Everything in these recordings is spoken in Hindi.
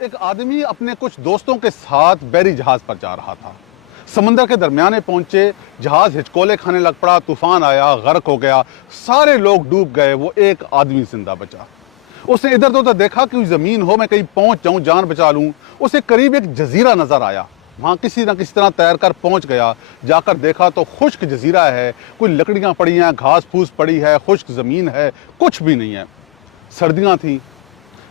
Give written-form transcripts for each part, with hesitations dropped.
एक आदमी अपने कुछ दोस्तों के साथ बैरी जहाज पर जा रहा था। समंदर के दरमियाने पहुंचे, जहाज हिचकोले खाने लग पड़ा, तूफान आया, गर्क हो गया, सारे लोग डूब गए, वो एक आदमी जिंदा बचा। उसने इधर उधर देखा कि जमीन हो, मैं कहीं पहुंच जाऊं, जान बचा लूं। उसे करीब एक जजीरा नजर आया, वहां किसी ना किसी तरह तैरकर पहुंच गया। जाकर देखा तो खुश्क जजीरा है, कोई लकड़ियां पड़ी हैं, घास फूस पड़ी है, खुश्क जमीन है, कुछ भी नहीं है। सर्दियां थी,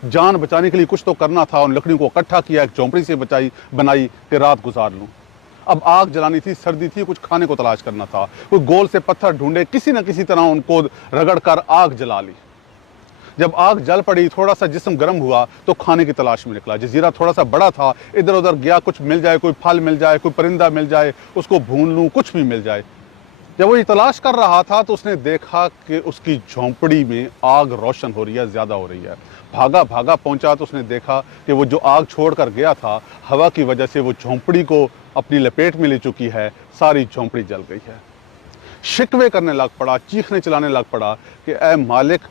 जान बचाने के लिए कुछ तो करना था। उन लकड़ियों को इकट्ठा किया, एक झोंपड़ी से बनाई कि रात गुजार लूं। अब आग जलानी थी, सर्दी थी, कुछ खाने को तलाश करना था। कोई गोल से पत्थर ढूंढे, किसी न किसी तरह उनको रगड़कर आग जला ली। जब आग जल पड़ी, थोड़ा सा जिस्म गर्म हुआ तो खाने की तलाश में निकला। जजीरा थोड़ा सा बड़ा था, इधर उधर गया, कुछ मिल जाए, कोई फल मिल जाए, कोई परिंदा मिल जाए, उसको भून लूं, कुछ भी मिल जाए। जब वो ये तलाश कर रहा था तो उसने देखा कि उसकी झोंपड़ी में आग रोशन हो रही है, ज्यादा हो रही है। भागा भागा पहुंचा तो उसने देखा कि वो जो आग छोड़कर गया था, हवा की वजह से वो झोंपड़ी को अपनी लपेट में ले चुकी है, सारी झोंपड़ी जल गई है। शिकवे करने लग पड़ा, चीखने चिल्लाने लग पड़ा कि ऐ मालिक,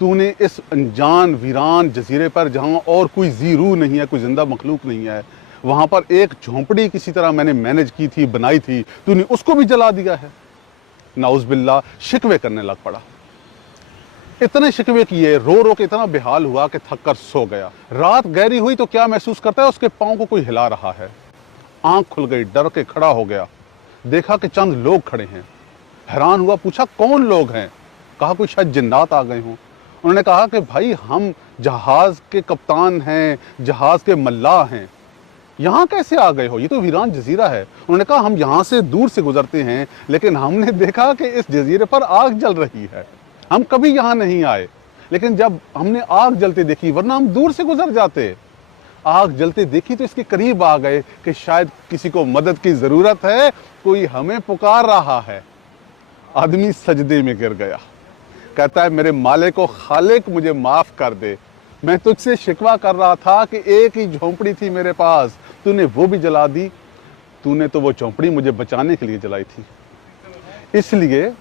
तूने इस अनजान वीरान जजीरे पर, जहां और कोई जी रूह नहीं है, कोई जिंदा मखलूक नहीं है, वहां पर एक झोंपड़ी किसी तरह मैंने मैनेज की थी, बनाई थी, तूने उसको भी जला दिया है। नाउज़ुबिल्लाह, शिकवे करने लग पड़ा। इतने शिकवे किए, रो रो के इतना बेहाल हुआ कि थक कर सो गया। रात गहरी हुई तो क्या महसूस करता है, उसके पांव को कोई हिला रहा है। आंख खुल गई, डर के खड़ा हो गया, देखा कि चंद लोग खड़े हैं। हैरान हुआ, पूछा कौन लोग हैं? कहा कोई शायद जिन्नात आ गए हों। उन्होंने कहा कि भाई हम जहाज के कप्तान हैं, जहाज के मल्लाह हैं, यहाँ कैसे आ गए हो? ये तो वीरान जजीरा है। उन्होंने कहा हम यहाँ से दूर से गुजरते हैं, लेकिन हमने देखा कि इस जजीरे पर आग जल रही है। हम कभी यहाँ नहीं आए, लेकिन जब हमने आग जलते देखी, वरना हम दूर से गुजर जाते, आग जलते देखी तो इसके करीब आ गए कि शायद किसी को मदद की जरूरत है, कोई हमें पुकार रहा है। आदमी सजदे में गिर गया, कहता है मेरे मालिक व खालिक, मुझे माफ कर दे। मैं तुझसे शिकवा कर रहा था कि एक ही झोंपड़ी थी मेरे पास, तूने वो भी जला दी। तूने तो वो झोंपड़ी मुझे बचाने के लिए जलाई थी। इसलिए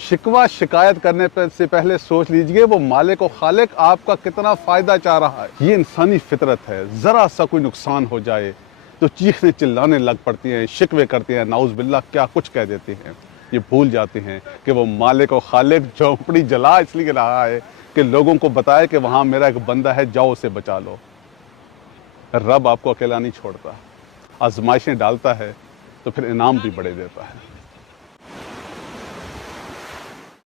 शिकवा शिकायत करने से पहले सोच लीजिए वो मालिक व खालिक आपका कितना फायदा चाह रहा है। ये इंसानी फितरत है, जरा सा कोई नुकसान हो जाए तो चीखने चिल्लाने लग पड़ती हैं, शिकवे करते हैं, नाउज़ बिल्लाह क्या कुछ कह देते हैं। ये भूल जाते हैं कि वो मालिक व खालिक झोंपड़ी जला इसलिए रहा है कि लोगों को बताए कि वहां मेरा एक बंदा है, जाओ उसे बचा लो। रब आपको अकेला नहीं छोड़ता, आजमाइशें डालता है तो फिर इनाम भी बड़े देता है।